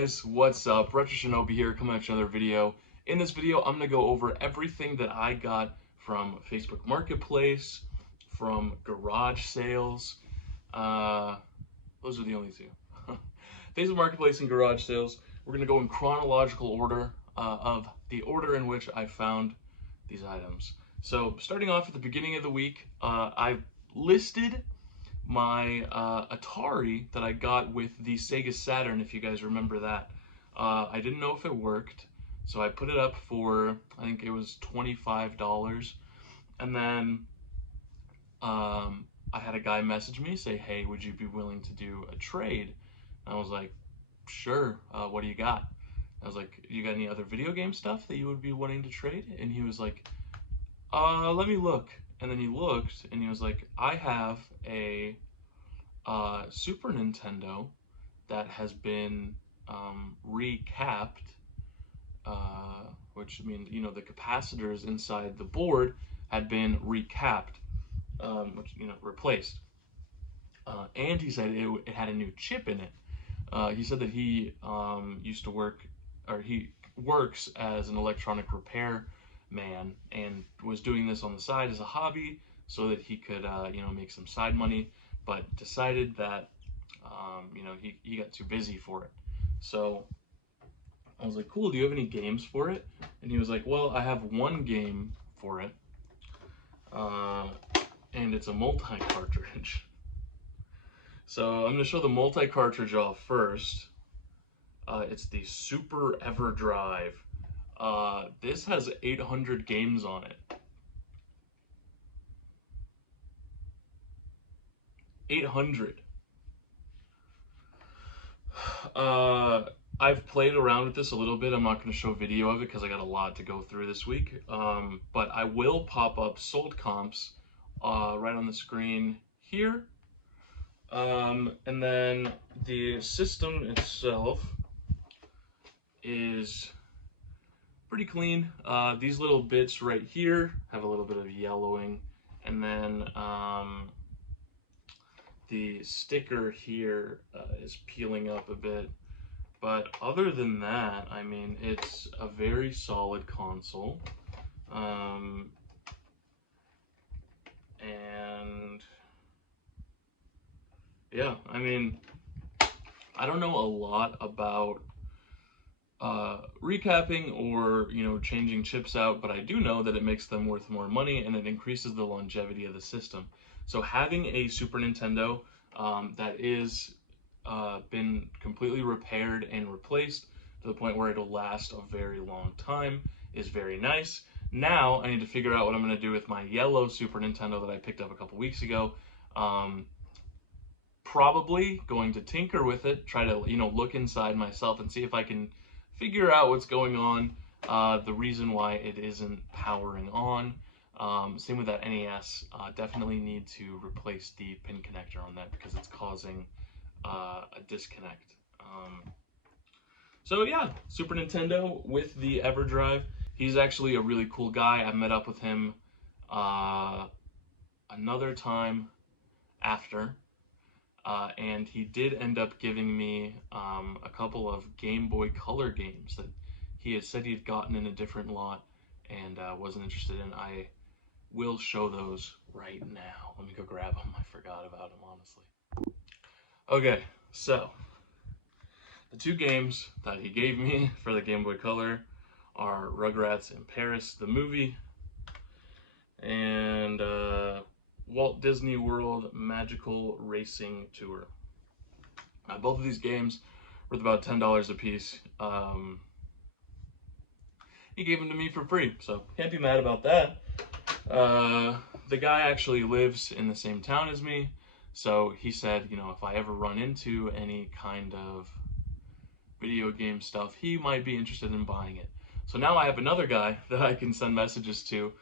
guys, what's up? Retro Shinobi here, coming at you another video. In this video, I'm going to go over everything that I got from Facebook Marketplace, from garage sales. Those are the only two. Facebook Marketplace and garage sales. We're going to go in chronological order of the order in which I found these items. So starting off at the beginning of the week, I listed my Atari that I got with the Sega Saturn, if you guys remember that. I didn't know if it worked, so I put it up for, I think it was $25, and then I had a guy message me, say, hey, would you be willing to do a trade? And I was like, sure, what do you got? I was like, you got any other video game stuff that you would be wanting to trade? And he was like, let me look. And then he looked, and he was like, I have a Super Nintendo that has been recapped, which means, you know, the capacitors inside the board had been recapped, which, you know, replaced. And he said it had a new chip in it. He said that he used to work, or he works as an electronic repair man and was doing this on the side as a hobby so that he could you know, make some side money, but decided that you know, he got too busy for it. So I was like, cool, do you have any games for it? And he was like, well, I have one game for it, and it's a multi-cartridge. So I'm going to show the multi-cartridge off first. It's the Super EverDrive. This has 800 games on it. 800. I've played around with this a little bit. I'm not going to show video of it because I got a lot to go through this week. But I will pop up sold comps right on the screen here. And then the system itself is pretty clean. These little bits right here have a little bit of yellowing, and then the sticker here is peeling up a bit. But other than that, I mean, it's a very solid console. And yeah, I mean, I don't know a lot about recapping or, you know, changing chips out, but I do know that it makes them worth more money and it increases the longevity of the system. So having a Super Nintendo that is been completely repaired and replaced to the point where it'll last a very long time is very nice. Now I need to figure out what I'm going to do with my yellow Super Nintendo that I picked up a couple weeks ago. Probably going to tinker with it, try to, you know, look inside myself and see if I can figure out what's going on, the reason why it isn't powering on. Same with that NES. Definitely need to replace the pin connector on that because it's causing a disconnect. So yeah, Super Nintendo with the EverDrive. He's actually a really cool guy. I met up with him another time after. And he did end up giving me a couple of Game Boy Color games that he had said he had gotten in a different lot and wasn't interested in. I will show those right now. Let me go grab them. I forgot about them, honestly. Okay, so the two games that he gave me for the Game Boy Color are Rugrats in Paris, the movie, and Walt Disney World Magical Racing Tour. Both of these games worth about $10 a piece. He gave them to me for free, so can't be mad about that. The guy actually lives in the same town as me, so he said, you know, if I ever run into any kind of video game stuff, he might be interested in buying it. So now I have another guy that I can send messages to.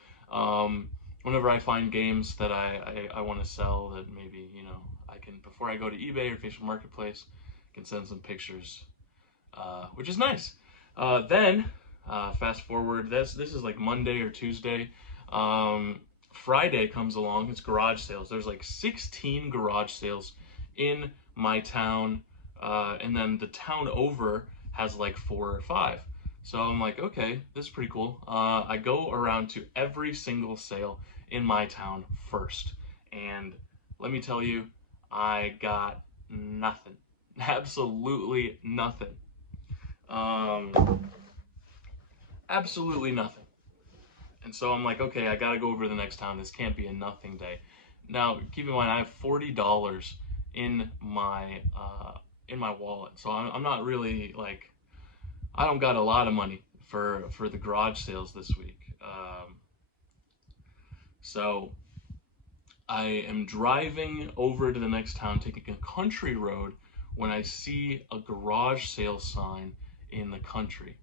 Whenever I find games that I want to sell that maybe, you know, I can, before I go to eBay or Facebook Marketplace, I can send some pictures, which is nice. Then, fast forward, this is like Monday or Tuesday. Friday comes along, it's garage sales. There's like 16 garage sales in my town, and then the town over has like 4 or 5. So I'm like, okay, this is pretty cool. I go around to every single sale in my town first. And let me tell you, I got nothing. Absolutely nothing. Absolutely nothing. And so I'm like, okay, I gotta go over to the next town. This can't be a nothing day. Now, keep in mind, I have $40 in my wallet, so I'm not really like, I don't got a lot of money for the garage sales this week. So I am driving over to the next town, taking a country road, when I see a garage sale sign in the country.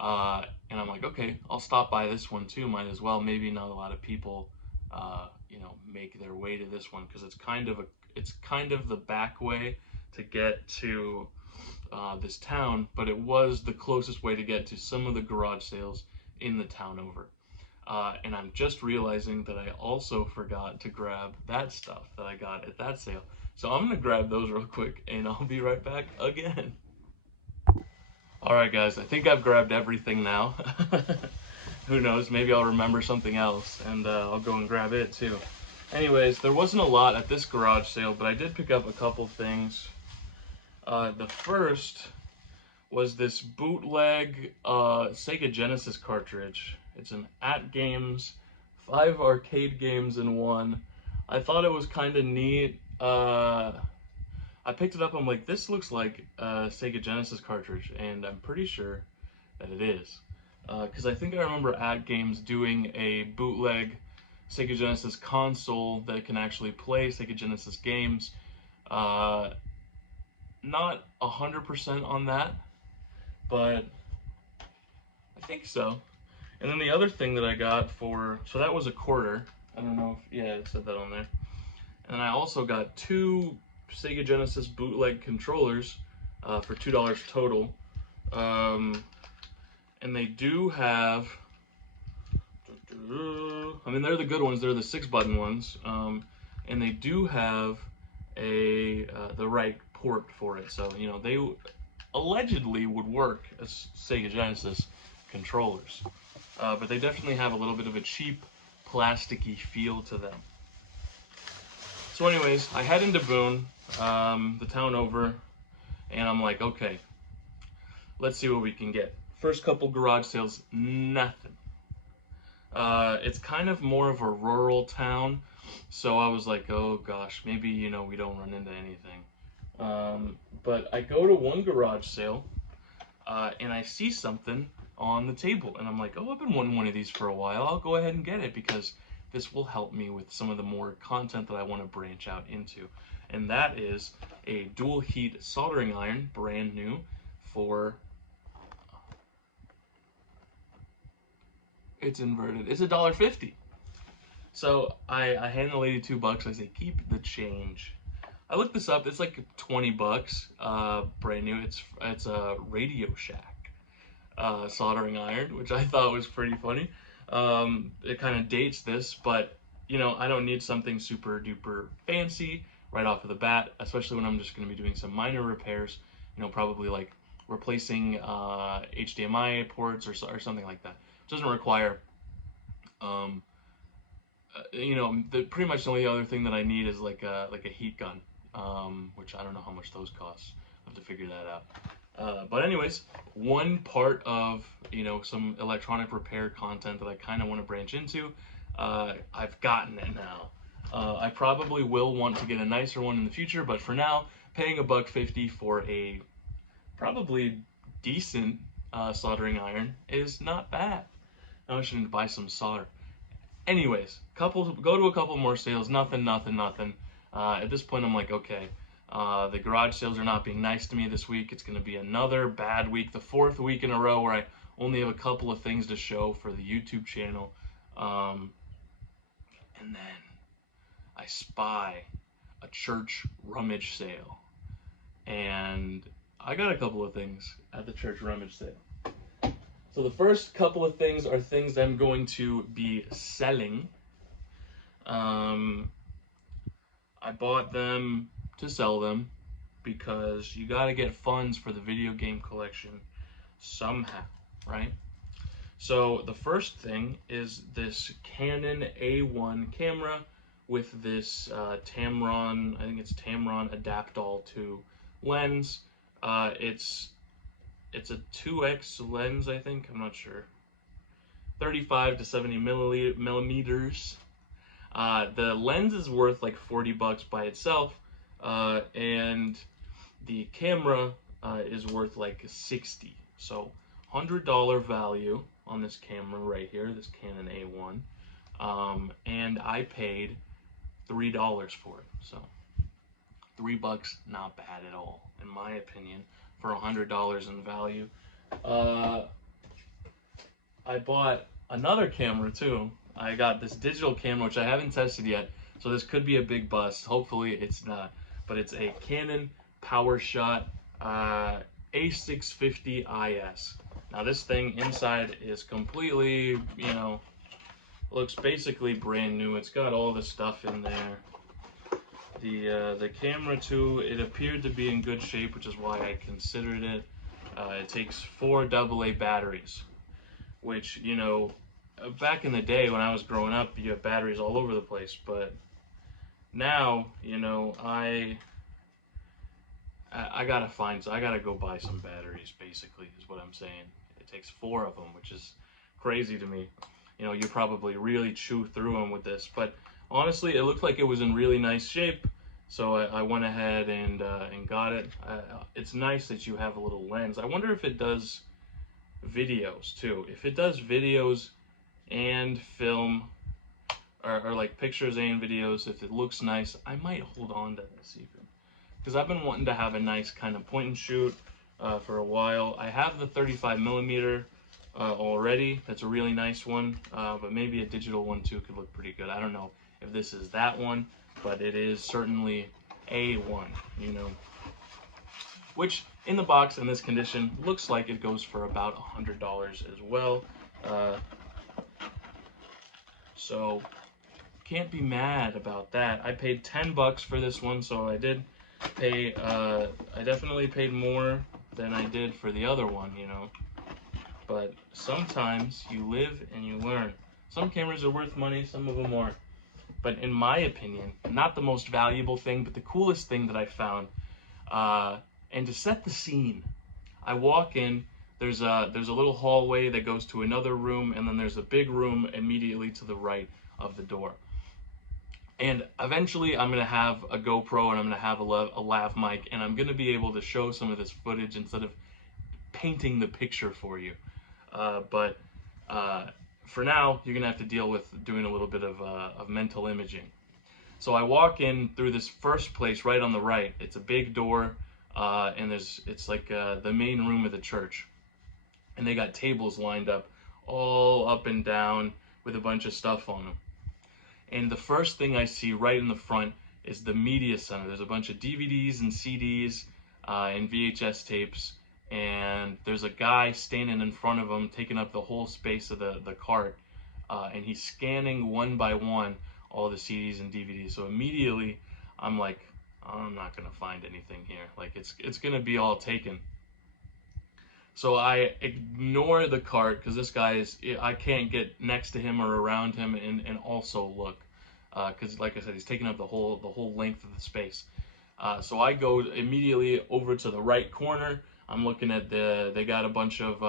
And I'm like, okay, I'll stop by this one too. Might as well. Maybe not a lot of people, make their way to this one because it's kind of the back way to get to this town, but it was the closest way to get to some of the garage sales in the town over. And I'm just realizing that I also forgot to grab that stuff that I got at that sale. So I'm gonna grab those real quick, and I'll be right back again. Alright guys, I think I've grabbed everything now. Who knows, maybe I'll remember something else and I'll go and grab it too. Anyways, there wasn't a lot at this garage sale, but I did pick up a couple things. The first was this bootleg Sega Genesis cartridge. It's an AtGames, 5 arcade games in one. I thought it was kind of neat. I picked it up, I'm like, this looks like a Sega Genesis cartridge, and I'm pretty sure that it is. Because I think I remember AtGames doing a bootleg Sega Genesis console that can actually play Sega Genesis games. Not 100% on that, but I think so. And then the other thing that I got so that was a quarter. I don't know if, yeah, it said that on there. And I also got 2 Sega Genesis bootleg controllers for $2 total. And they do have, I mean, they're the good ones. They're the 6-button ones. And they do have the right port for it. So, they allegedly would work as Sega Genesis controllers. But they definitely have a little bit of a cheap, plasticky feel to them. So anyways, I head into Boone, the town over, and I'm like, okay, let's see what we can get. First couple garage sales, nothing. It's kind of more of a rural town, so I was like, oh gosh, maybe, we don't run into anything. But I go to one garage sale, and I see something on the table, and I'm like, oh, I've been wanting one of these for a while. I'll go ahead and get it because this will help me with some of the more content that I want to branch out into. And that is a dual heat soldering iron, brand new, for, it's inverted, it's $1.50. So I hand the lady $2, I say, keep the change. I looked this up, it's like $20, brand new. It's a Radio Shack soldering iron, which I thought was pretty funny. It kind of dates this, but I don't need something super duper fancy right off of the bat, especially when I'm just going to be doing some minor repairs, probably like replacing HDMI ports or something like that. It doesn't require, pretty much the only other thing that I need is like a heat gun, which I don't know how much those cost. I have to figure that out. But anyways, one part of, some electronic repair content that I kind of want to branch into, I've gotten it now. I probably will want to get a nicer one in the future, but for now, paying $1.50 for a probably decent soldering iron is not bad. Now I shouldn't buy some solder. Anyways, go to a couple more sales, nothing. At this point, I'm like, okay, the garage sales are not being nice to me this week. It's going to be another bad week, the 4th week in a row where I only have a couple of things to show for the YouTube channel. And then I spy a church rummage sale. And I got a couple of things at the church rummage sale. So the first couple of things are things I'm going to be selling. I bought them to sell them because you gotta get funds for the video game collection. somehow, right? So the first thing is this Canon A1 camera with this Tamron, I think it's Tamron Adaptol 2 lens. It's a 2x lens, I think, I'm not sure. 35 to 70 millimeters. The lens is worth like $40 by itself, and the camera is worth like 60. So $100 value on this camera right here, this Canon A1, and I paid $3 for it. So $3, not bad at all, in my opinion, for $100 in value. I bought another camera too. I got this digital camera, which I haven't tested yet, so this could be a big bust. Hopefully it's not, but it's a Canon PowerShot A650 IS. Now this thing inside is completely, looks basically brand new. It's got all the stuff in there. The camera too, it appeared to be in good shape, which is why I considered it. It takes 4 AA batteries, which, back in the day when I was growing up, you have batteries all over the place, but now, I gotta go buy some batteries, basically, is what I'm saying. It takes 4 of them, which is crazy to me. You probably really chew through them with this, but honestly, it looked like it was in really nice shape, so I went ahead and got it. It's nice that you have a little lens. I wonder if it does videos too. If it does videos and film, or like pictures and videos, if it looks nice, I might hold on to this even, because I've been wanting to have a nice kind of point and shoot for a while. I have the 35 millimeter already. That's a really nice one, but maybe a digital one too could look pretty good. I don't know if this is that one, but it is certainly A1, which in the box in this condition looks like it goes for about $100 as well. So can't be mad about that. I paid $10 for this one, so I did pay, I definitely paid more than I did for the other one, but sometimes you live and you learn. Some cameras are worth money, some of them aren't. But in my opinion, not the most valuable thing, but the coolest thing that I found, and to set the scene, I walk in, there's a little hallway that goes to another room, and then there's a big room immediately to the right of the door. And eventually I'm going to have a GoPro and I'm going to have a lav mic, and I'm going to be able to show some of this footage instead of painting the picture for you. But for now, you're going to have to deal with doing a little bit of mental imaging. So I walk in through this first place right on the right. It's a big door, and it's like the main room of the church. And they got tables lined up all up and down with a bunch of stuff on them. And the first thing I see right in the front is the media center. There's a bunch of DVDs and CDs and VHS tapes, and there's a guy standing in front of them, taking up the whole space of the cart, and he's scanning one by one all the CDs and DVDs. So immediately I'm like, I'm not gonna find anything here. Like it's gonna be all taken. So I ignore the cart because this guy I can't get next to him or around him and also look, because like I said, he's taking up the whole length of the space. So I go immediately over to the right corner. I'm looking at they got a bunch of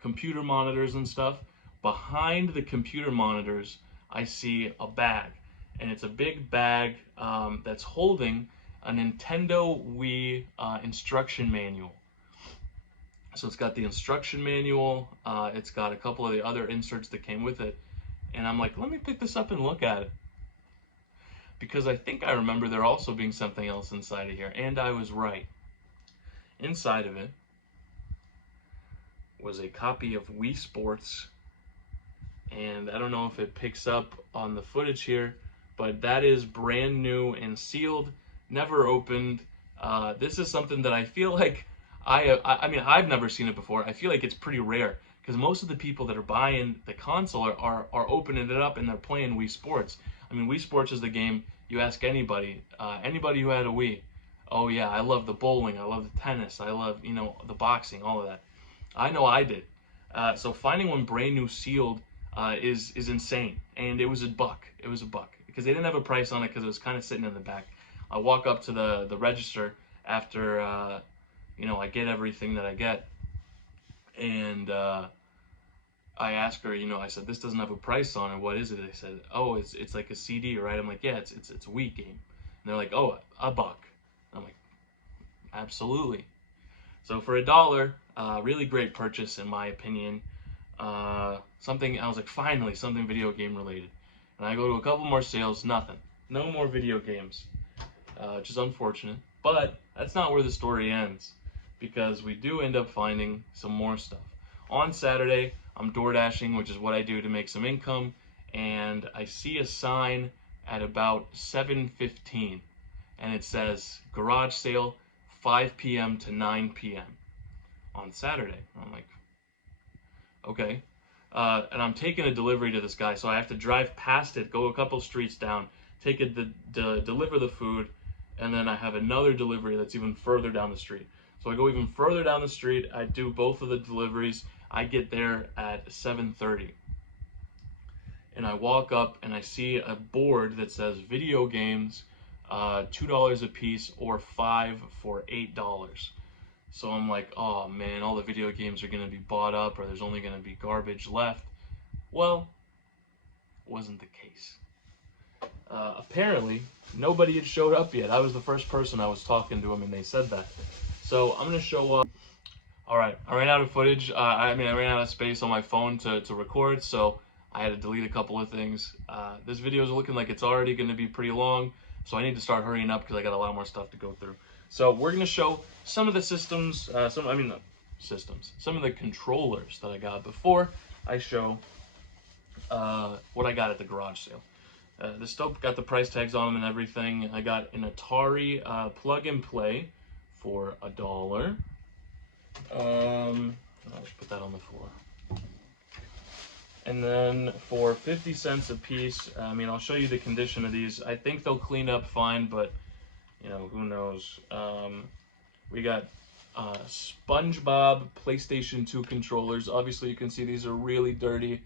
computer monitors and stuff. Behind the computer monitors, I see a bag, and it's a big bag that's holding a Nintendo Wii instruction manual. So it's got the instruction manual, it's got a couple of the other inserts that came with it, and I'm like, let me pick this up and look at it. Because I think I remember there also being something else inside of here, and I was right. Inside of it was a copy of Wii Sports, and I don't know if it picks up on the footage here, but that is brand new and sealed, never opened. This is something that I feel like I mean, I've never seen it before. I feel like it's pretty rare because most of the people that are buying the console are opening it up and they're playing Wii Sports. I mean, Wii Sports is the game. You ask anybody who had a Wii, oh yeah, I love the bowling, I love the tennis, I love, you know, the boxing, all of that. I know I did. So finding one brand new sealed is insane, and it was a buck. It was a buck because they didn't have a price on it because it was kind of sitting in the back. I walk up to the register after you know, I get everything that I get, and I ask her, you know, I said, this doesn't have a price on it. What is it? They said, oh, it's like a CD, right? I'm like, yeah, it's a Wii game. And they're like, oh, a buck. I'm like, absolutely. So for $1, really great purchase in my opinion. Something, I was like, finally, something video game related. And I go to a couple more sales, nothing. No more video games, which is unfortunate. But that's not where the story ends, because we do end up finding some more stuff. On Saturday, I'm door dashing, which is what I do to make some income, and I see a sign at about 7:15, and it says garage sale 5 p.m. to 9 p.m. on Saturday. I'm like, okay. And I'm taking a delivery to this guy, so I have to drive past it, go a couple streets down, take it, deliver the food, and then I have another delivery that's even further down the street. So I go even further down the street, I do both of the deliveries, I get there at 7:30. And I walk up and I see a board that says video games, $2 a piece or 5 for $8. So I'm like, oh man, all the video games are gonna be bought up, or there's only gonna be garbage left. Well, wasn't the case. Apparently, nobody had showed up yet. I was the first person I was talking to them, and they said that. So I'm gonna show up. All right, I ran out of footage. I ran out of space on my phone to record, so I had to delete a couple of things. This video is looking like it's already gonna be pretty long, so I need to start hurrying up because I got a lot more stuff to go through. So we're gonna show some of the systems, some of the controllers that I got before I show what I got at the garage sale. The stove got the price tags on them and everything. I got an Atari plug and play for $1. I'll just put that on the floor. And then for 50 cents a piece, I'll show you the condition of these. I think they'll clean up fine, but you know, who knows. We got SpongeBob PlayStation 2 controllers. Obviously you can see these are really dirty,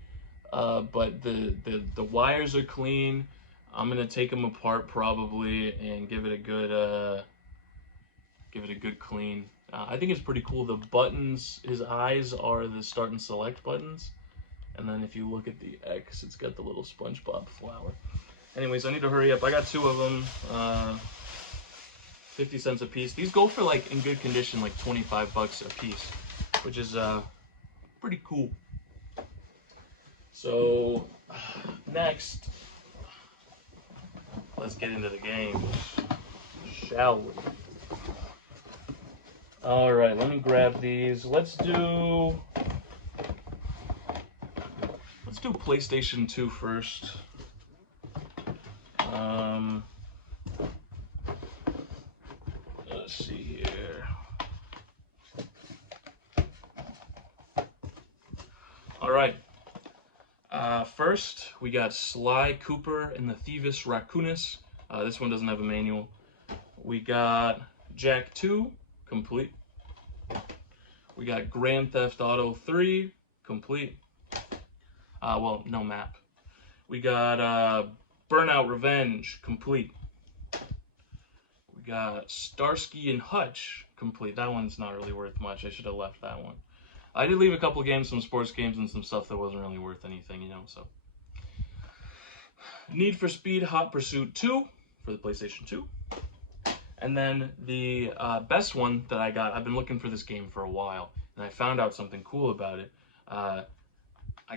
but the wires are clean. I'm gonna take them apart probably and give it a good clean. I think it's pretty cool. The buttons, his eyes are the start and select buttons. And then if you look at the X, it's got the little SpongeBob flower. Anyways, I need to hurry up. I got 2 of them, 50 cents a piece. These go for, like, in good condition, like 25 bucks a piece, which is pretty cool. So, next, let's get into the games, shall we? All right, let me grab these. Let's do PlayStation 2 first. Let's see here. All right. First, we got Sly Cooper and the Thievis Raccoonus. This one doesn't have a manual. We got Jak 2, complete. We got Grand Theft Auto 3, complete. Well, no map. We got Burnout Revenge, complete. We got Starsky and Hutch, complete. That one's not really worth much. I should have left that one. I did leave a couple games, some sports games, and some stuff that wasn't really worth anything, you know, so. Need for Speed Hot Pursuit 2 for the PlayStation 2. And then the best one that I got, I've been looking for this game for a while, and I found out something cool about it. I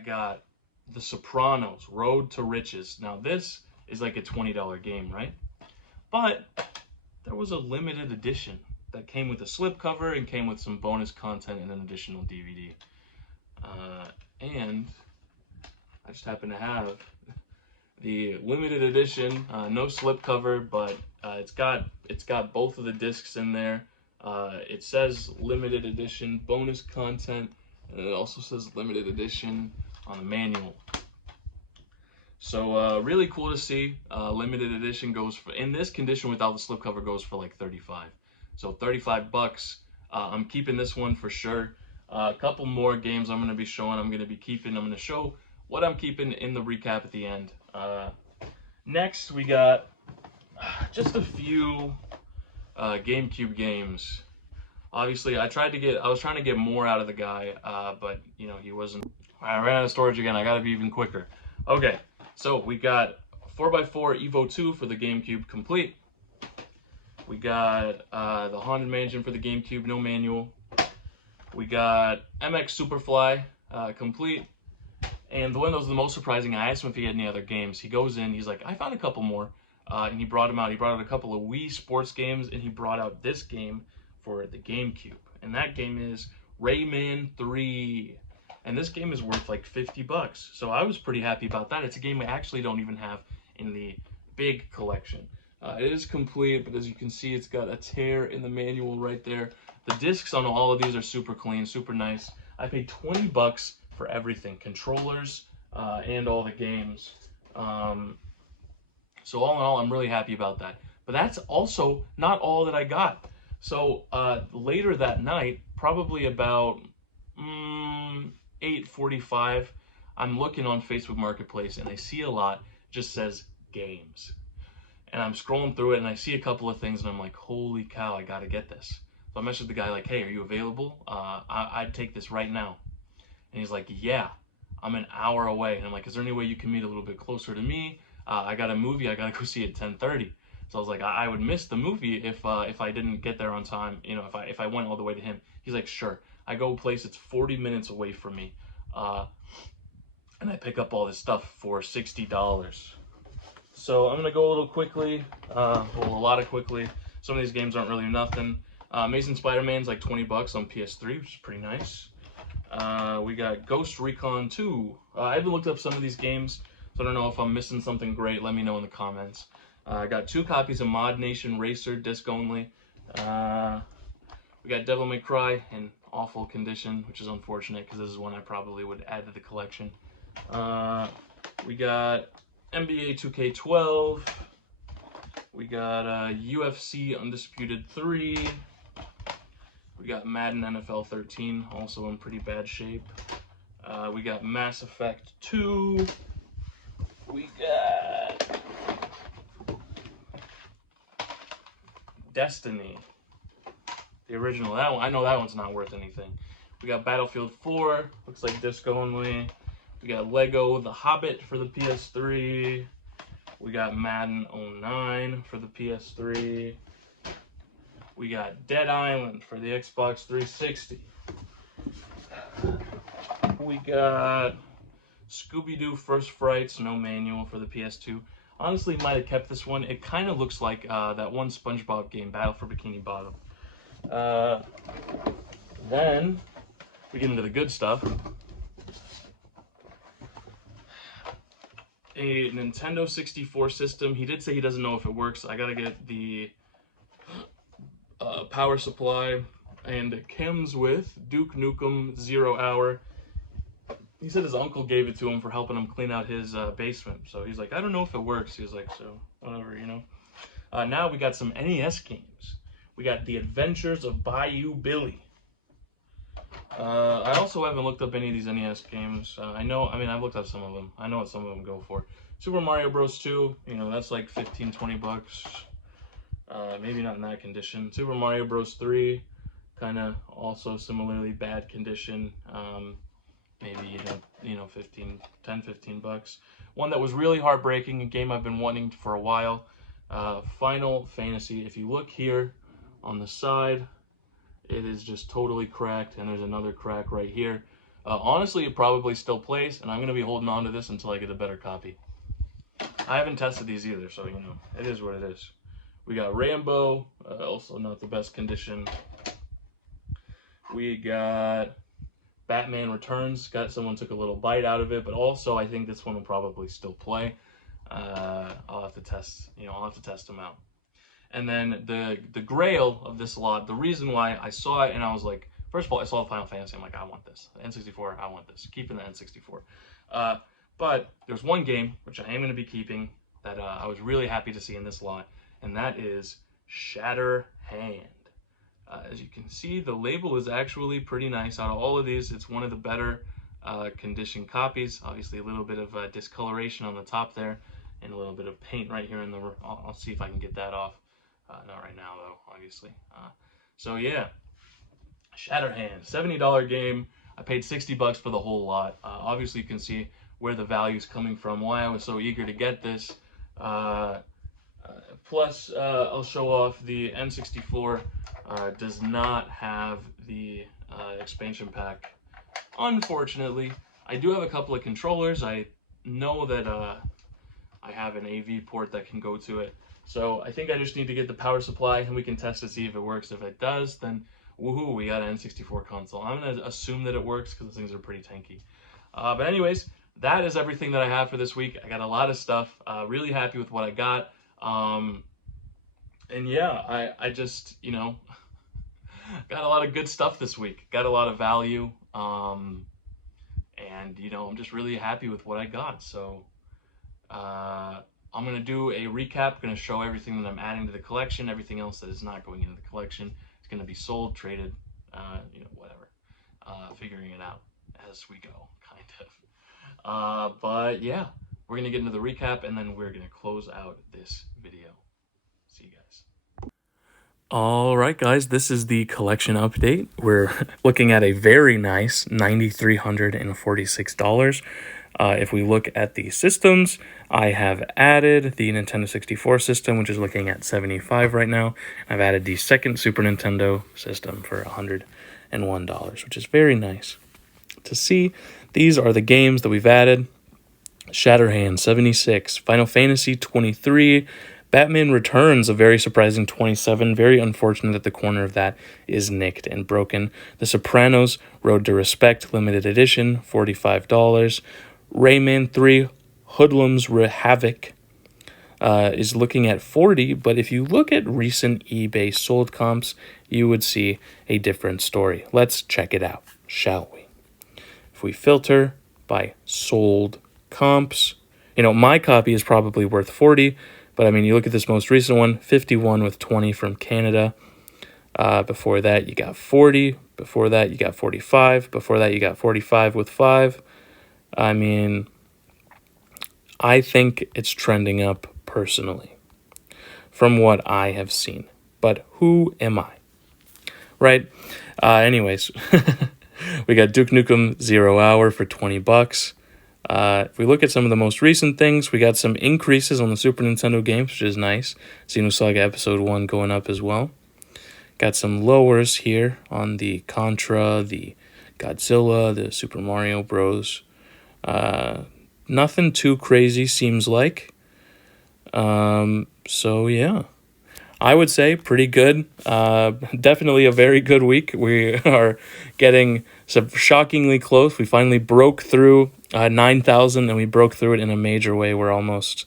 got The Sopranos, Road to Riches. Now this is like a $20 game, right? But there was a limited edition that came with a slipcover and came with some bonus content and an additional DVD. And I just happen to have the limited edition, no slipcover, but it's got both of the discs in there. It says limited edition, bonus content, and it also says limited edition on the manual. So really cool to see. Limited edition goes for, in this condition without the slipcover, goes for like $35. So 35 bucks. I'm keeping this one for sure. A couple more games I'm going to be showing. I'm going to be keeping. I'm going to show what I'm keeping in the recap at the end. Next, we got just a few GameCube games. Obviously, I was trying to get more out of the guy, but you know, he wasn't. I ran out of storage again. I got to be even quicker. Okay, so we got 4x4 Evo 2 for the GameCube complete. We got the Haunted Mansion for the GameCube, no manual. We got MX Superfly complete. And the one that was the most surprising, I asked him if he had any other games. He goes in, he's like, I found a couple more. And he brought them out. He brought out a couple of Wii Sports games, and he brought out this game for the GameCube. And that game is Rayman 3. And this game is worth like 50 bucks. So I was pretty happy about that. It's a game I actually don't even have in the big collection. It is complete, but as you can see, it's got a tear in the manual right there. The discs on all of these are super clean, super nice. I paid 20 bucks for everything, controllers and all the games. So all in all, I'm really happy about that. But that's also not all that I got. So later that night, probably about 8:45, I'm looking on Facebook Marketplace and I see a lot just says games. And I'm scrolling through it and I see a couple of things and I'm like, holy cow, I gotta get this. So I messaged the guy like, hey, are you available? I'd take this right now. And he's like, yeah, I'm an hour away. And I'm like, is there any way you can meet a little bit closer to me? I got a movie I gotta go see at 10:30. So I was like, I would miss the movie if I didn't get there on time. You know, if I went all the way to him. He's like, sure. I go a place that's 40 minutes away from me, and I pick up all this stuff for $60. So I'm gonna go a little quickly, well, a lot of quickly. Some of these games aren't really nothing. Amazing Spider-Man's like 20 bucks on PS3, which is pretty nice. We got Ghost Recon 2. I haven't looked up some of these games, so I don't know if I'm missing something great. Let me know in the comments. I got 2 copies of Mod Nation Racer, disc only. We got Devil May Cry in awful condition, which is unfortunate because this is one I probably would add to the collection. We got NBA 2K12. We got UFC Undisputed 3. We got Madden NFL 13, also in pretty bad shape. We got Mass Effect 2. We got Destiny, the original. That one, I know that one's not worth anything. We got Battlefield 4, looks like disc only. We got Lego The Hobbit for the PS3. We got Madden 09 for the PS3. We got Dead Island for the Xbox 360. We got Scooby-Doo First Frights, no manual for the PS2. Honestly, might have kept this one. It kind of looks like that one SpongeBob game, Battle for Bikini Bottom. Then we get into the good stuff. A Nintendo 64 system. He did say he doesn't know if it works. I gotta get the power supply, and it comes with Duke Nukem 0 Hour. He said his uncle gave it to him for helping him clean out his basement. So he's like, I don't know if it works. He's like, so whatever, you know. Now we got some NES games. We got The Adventures of Bayou Billy. I also haven't looked up any of these NES games. I've looked up some of them. I know what some of them go for. Super Mario Bros. 2, you know, that's like 15, 20 bucks. Maybe not in that condition. Super Mario Bros. 3, kind of also similarly bad condition. Maybe, 10, 15 bucks. One that was really heartbreaking, a game I've been wanting for a while. Final Fantasy. If you look here on the side, it is just totally cracked, and there's another crack right here. Honestly, it probably still plays, and I'm going to be holding on to this until I get a better copy. I haven't tested these either, so, you know, it is what it is. We got Rambo, also not the best condition. We got Batman Returns. Someone took a little bite out of it, but also I think this one will probably still play. I'll have to test, I'll have to test them out. And then the grail of this lot, the reason why I saw it and I was like, first of all, I saw the Final Fantasy. I'm like, I want this. The N64, I want this. Keeping the N64. But there's one game, which I am going to be keeping, that I was really happy to see in this lot, and that is Shatterhand. As you can see, the label is actually pretty nice. Out of all of these, it's one of the better condition copies. Obviously a little bit of discoloration on the top there and a little bit of paint right here in the, I'll see if I can get that off. Not right now though, obviously. So yeah, Shatterhand, $70 game. I paid $60 for the whole lot. Obviously you can see where the value is coming from, why I was so eager to get this. Plus, I'll show off the N64 does not have the expansion pack. Unfortunately, I do have a couple of controllers. I know that I have an AV port that can go to it. So I think I just need to get the power supply and we can test to see if it works. If it does, then woohoo, we got an N64 console. I'm going to assume that it works because those things are pretty tanky. But anyways, that is everything that I have for this week. I got a lot of stuff. Really happy with what I got. And yeah, I just, you know, got a lot of good stuff this week. Got a lot of value. And, you know, I'm just really happy with what I got. So I'm going to do a recap. I'm going to show everything that I'm adding to the collection. Everything else that is not going into the collection is going to be sold, traded, you know, whatever. Figuring it out as we go, kind of. But yeah, we're going to get into the recap and then we're going to close out this video. See you guys. All right, guys, this is the collection update. We're looking at a very nice $9,346. If we look at the systems, I have added the Nintendo 64 system, which is looking at $75 right now. I've added the second Super Nintendo system for $101, which is very nice to see. These are the games that we've added. Shatterhand, 76. Final Fantasy, 23. Batman Returns, a very surprising 27. Very unfortunate that the corner of that is nicked and broken. The Sopranos, Road to Respect, limited edition, $45. Rayman 3, Hoodlums Havoc is looking at $40, but if you look at recent eBay sold comps, you would see a different story. Let's check it out, shall we? If we filter by sold comps, you know, my copy is probably worth 40, but I mean, you look at this most recent one, 51 with 20 from Canada. Before that, you got 40. Before that, you got 45. Before that, you got 45 with 5. I mean, I think it's trending up personally from what I have seen. But who am I? Right? Anyways, we got Duke Nukem 0 Hour for $20. If we look at some of the most recent things, we got some increases on the Super Nintendo games, which is nice. Xenosaga Episode 1 going up as well. Got some lowers here on the Contra, the Godzilla, the Super Mario Bros. Nothing too crazy, seems like. So, yeah. I would say pretty good. Definitely a very good week. We are getting shockingly close. We finally broke through 9,000, and we broke through it in a major way. We're almost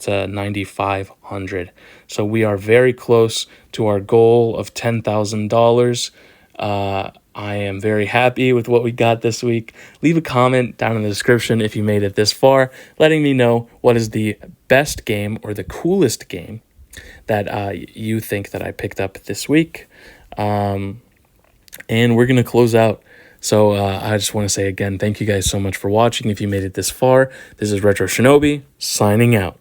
to 9,500. So we are very close to our goal of $10,000. I am very happy with what we got this week. Leave a comment down in the description if you made it this far, letting me know what is the best game or the coolest game that you think that I picked up this week. And we're going to close out. So I just want to say again, thank you guys so much for watching. If you made it this far, this is Retro Shinobi signing out.